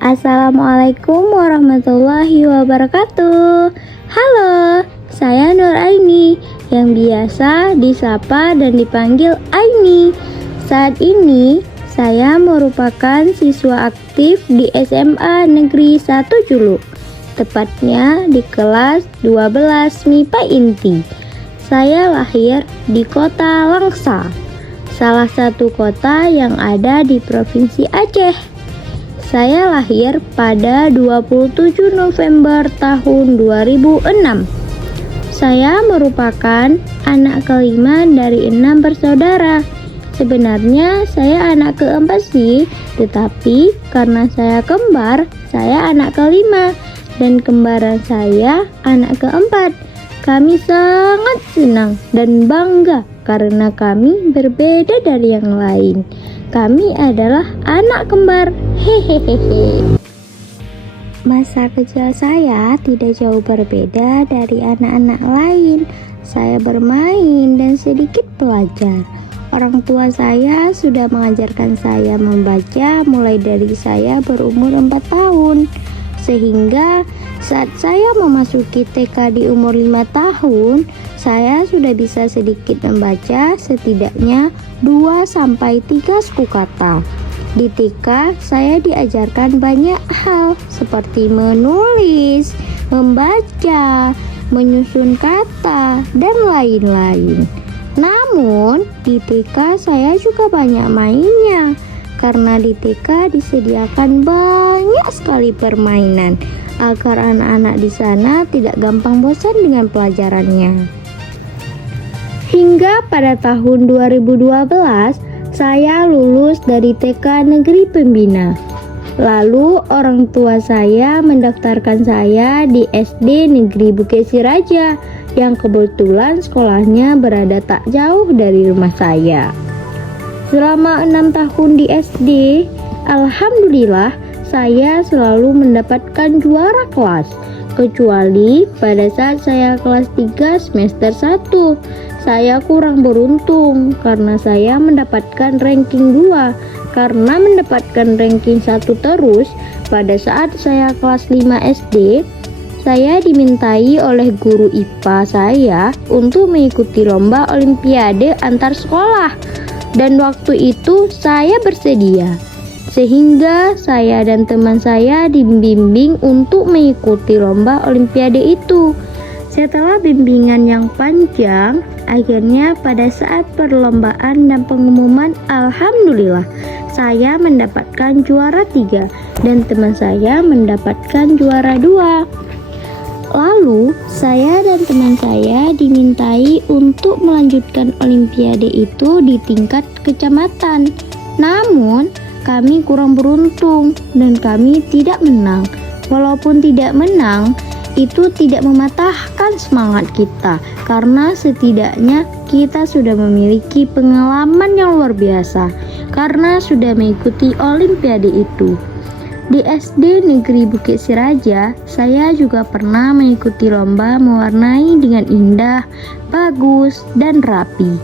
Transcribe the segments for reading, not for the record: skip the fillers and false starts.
Assalamualaikum warahmatullahi wabarakatuh. Halo, saya Nur Aini yang biasa disapa dan dipanggil Aini. Saat ini saya merupakan siswa aktif di SMA Negeri 1 Juluk, tepatnya di kelas 12 MIPA Inti. Saya lahir di kota Langsa, salah satu kota yang ada di Provinsi Aceh. Saya lahir pada 27 November tahun 2006. Saya merupakan anak kelima dari 6 bersaudara. Sebenarnya saya anak keempat sih, tetapi karena saya kembar, saya anak kelima dan kembaran saya anak keempat. Kami sangat senang dan bangga karena kami berbeda dari yang lain. Kami adalah anak kembar. Hehehe. Masa kecil saya tidak jauh berbeda dari anak-anak lain. Saya bermain dan sedikit belajar. Orang tua saya sudah mengajarkan saya membaca mulai dari saya berumur 4 tahun. Sehingga saat saya memasuki TK di umur 5 tahun, saya sudah bisa sedikit membaca setidaknya 2-3 suku kata. Di TK, saya diajarkan banyak hal seperti menulis, membaca, menyusun kata, dan lain-lain. Namun, di TK saya juga banyak mainnya, karena di TK disediakan banyak sekali permainan, agar anak-anak di sana tidak gampang bosan dengan pelajarannya. Hingga pada tahun 2012, saya lulus dari TK Negeri Pembina. Lalu orang tua saya mendaftarkan saya di SD Negeri Bukit Siraja, yang kebetulan sekolahnya berada tak jauh dari rumah saya. Selama 6 tahun di SD, alhamdulillah saya selalu mendapatkan juara kelas. Kecuali pada saat saya kelas 3 semester 1, saya kurang beruntung karena saya mendapatkan ranking 2. Karena mendapatkan ranking 1 terus, pada saat saya kelas 5 SD, saya dimintai oleh guru IPA saya untuk mengikuti lomba olimpiade antar sekolah. Dan waktu itu saya bersedia. Sehingga saya dan teman saya dibimbing untuk mengikuti lomba olimpiade itu. Setelah bimbingan yang panjang, akhirnya pada saat perlombaan dan pengumuman, alhamdulillah saya mendapatkan juara 3 dan teman saya mendapatkan juara 2. Lalu saya dan teman saya dimintai untuk melanjutkan olimpiade itu di tingkat kecamatan. Namun kami kurang beruntung dan kami tidak menang. Walaupun tidak menang, itu tidak mematahkan semangat kita, karena setidaknya kita sudah memiliki pengalaman yang luar biasa karena sudah mengikuti olimpiade itu. Di SD Negeri Bukit Siraja, saya juga pernah mengikuti lomba mewarnai dengan indah, bagus, dan rapi.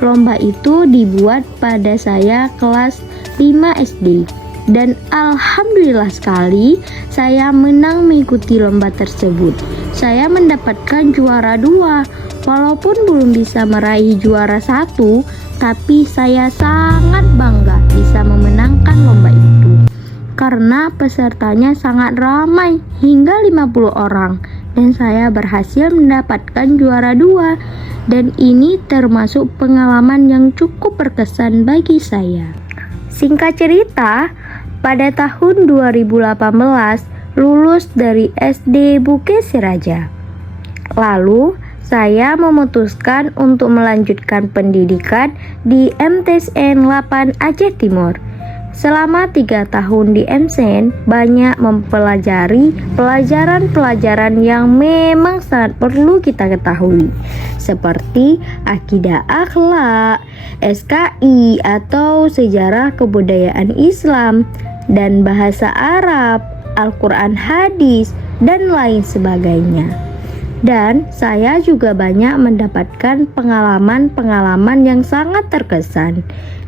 Lomba itu dibuat pada saya kelas 5 SD. Dan alhamdulillah sekali saya menang mengikuti lomba tersebut. Saya mendapatkan juara 2. Walaupun belum bisa meraih juara 1, tapi saya sangat bangga bisa memenangkan lomba itu. Karena pesertanya sangat ramai, hingga 50 orang. Dan saya berhasil mendapatkan juara 2. Dan ini termasuk pengalaman yang cukup berkesan bagi saya. Singkat cerita, pada tahun 2018 lulus dari SD Bukit Siraja. Lalu saya memutuskan untuk melanjutkan pendidikan di MTSN 8 Aceh Timur. Selama 3 tahun di MSN, banyak mempelajari pelajaran-pelajaran yang memang sangat perlu kita ketahui, seperti akidah akhlak, SKI atau sejarah kebudayaan Islam, dan bahasa Arab, Al-Quran hadis, dan lain sebagainya. Dan saya juga banyak mendapatkan pengalaman-pengalaman yang sangat terkesan.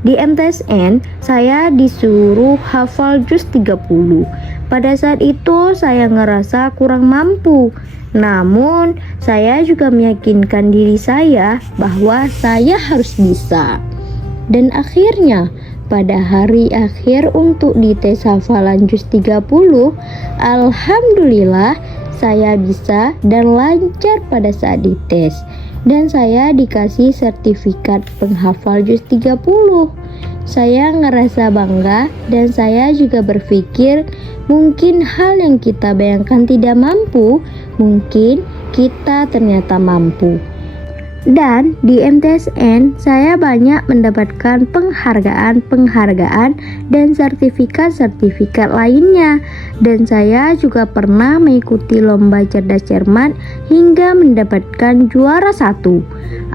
Di MTSN, saya disuruh hafal juz 30. Pada saat itu saya ngerasa kurang mampu. Namun, saya juga meyakinkan diri saya bahwa saya harus bisa. Dan akhirnya, pada hari akhir untuk dites hafalan juz 30, alhamdulillah saya bisa dan lancar pada saat dites. Dan saya dikasih sertifikat penghafal juz 30. Saya ngerasa bangga dan saya juga berpikir mungkin hal yang kita bayangkan tidak mampu, mungkin kita ternyata mampu. Dan di MTSN saya banyak mendapatkan penghargaan dan sertifikat-sertifikat lainnya. Dan saya juga pernah mengikuti lomba cerdas cermat hingga mendapatkan juara 1.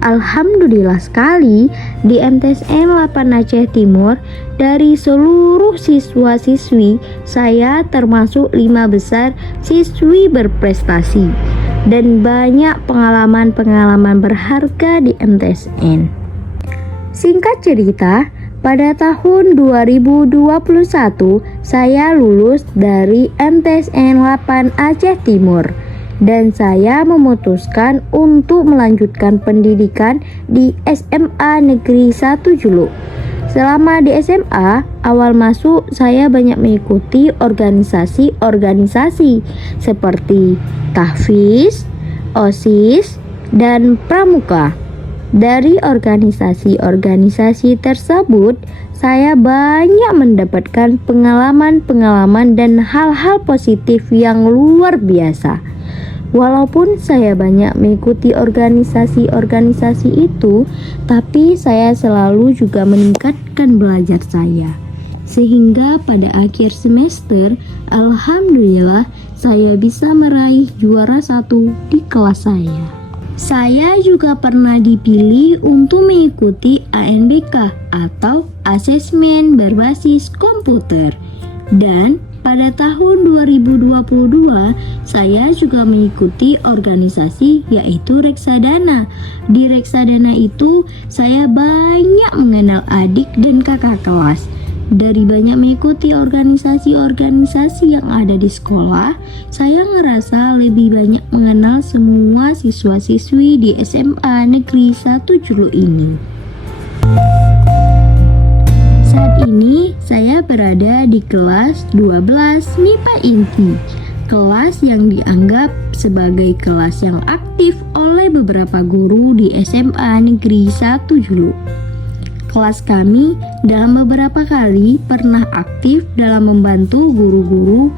Alhamdulillah sekali di MTSN 8 Aceh Timur, dari seluruh siswa-siswi saya termasuk 5 besar siswi berprestasi. Dan banyak pengalaman-pengalaman berharga di MTSN. Singkat cerita, pada tahun 2021 saya lulus dari MTSN 8 Aceh Timur dan saya memutuskan untuk melanjutkan pendidikan di SMA Negeri 1 Juluk. Selama di SMA, awal masuk saya banyak mengikuti organisasi-organisasi seperti Tahfiz, OSIS, dan Pramuka. Dari organisasi-organisasi tersebut, saya banyak mendapatkan pengalaman-pengalaman dan hal-hal positif yang luar biasa. Walaupun saya banyak mengikuti organisasi-organisasi itu, tapi saya selalu juga meningkatkan belajar saya. Sehingga pada akhir semester, alhamdulillah saya bisa meraih juara 1 di kelas saya. Saya juga pernah dipilih untuk mengikuti ANBK atau Asesmen Berbasis Komputer. Dan pada tahun 2022, saya juga mengikuti organisasi yaitu Reksadana. Di Reksadana itu, saya banyak mengenal adik dan kakak kelas. Dari banyak mengikuti organisasi-organisasi yang ada di sekolah, saya ngerasa lebih banyak mengenal semua siswa-siswi di SMA Negeri 1 Juluk ini. Saat ini saya berada di kelas 12 MIPA Inti, kelas yang dianggap sebagai kelas yang aktif oleh beberapa guru di SMA Negeri 1 Juluk. Kelas kami dalam beberapa kali pernah aktif dalam membantu guru-guru.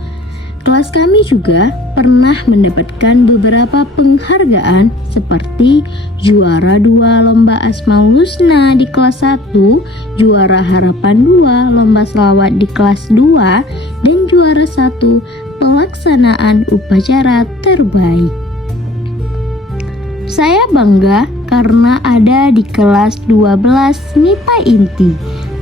Kelas kami juga pernah mendapatkan beberapa penghargaan seperti juara 2 Lomba Asmaul Husna di kelas 1, juara Harapan 2 Lomba Selawat di kelas 2, dan juara 1 pelaksanaan upacara terbaik. Saya bangga karena ada di kelas 12 MIPA Inti,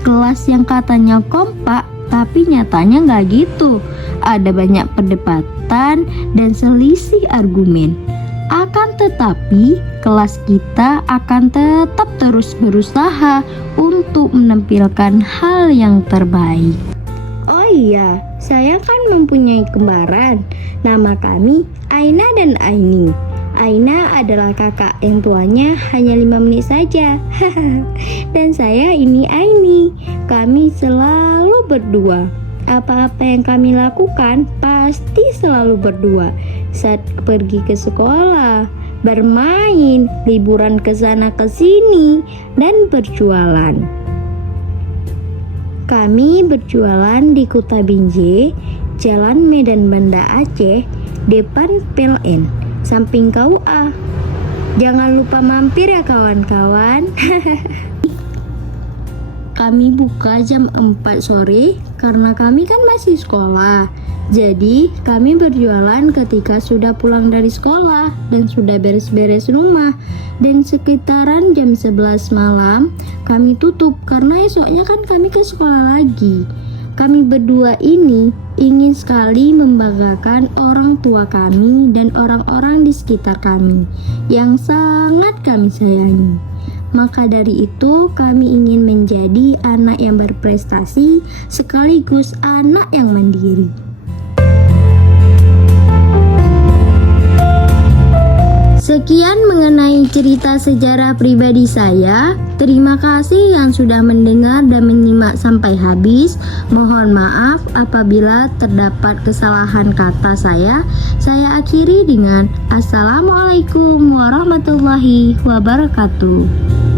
kelas yang katanya kompak tapi nyatanya nggak gitu. Ada banyak perdebatan dan selisih argumen. Akan tetapi, kelas kita akan tetap terus berusaha untuk menampilkan hal yang terbaik. Oh iya, saya kan mempunyai kembaran. Nama kami Aina dan Aini. Aina adalah kakak yang tuanya hanya 5 menit saja. Dan saya ini Aini. Kami selalu berdua. Apa-apa yang kami lakukan pasti selalu berdua. Saat pergi ke sekolah, bermain, liburan ke sana ke sini, dan berjualan. Kami berjualan di Kota Binjai, Jalan Medan Banda Aceh, depan PLN, samping KUA. Jangan lupa mampir ya kawan-kawan. kami buka jam 4 sore karena kami kan masih sekolah. Jadi kami berjualan ketika sudah pulang dari sekolah dan sudah beres-beres rumah. Dan sekitaran jam 11 malam kami tutup karena esoknya kan kami ke sekolah lagi. Kami berdua ini ingin sekali membanggakan orang tua kami dan orang-orang di sekitar kami yang sangat kami sayangi. Maka dari itu kami ingin menjadi anak yang berprestasi sekaligus anak yang mandiri. Sekian mengenai cerita sejarah pribadi saya. Terima kasih yang sudah mendengar dan menyimak sampai habis. Mohon maaf apabila terdapat kesalahan kata saya. Saya akhiri dengan Assalamualaikum warahmatullahi wabarakatuh.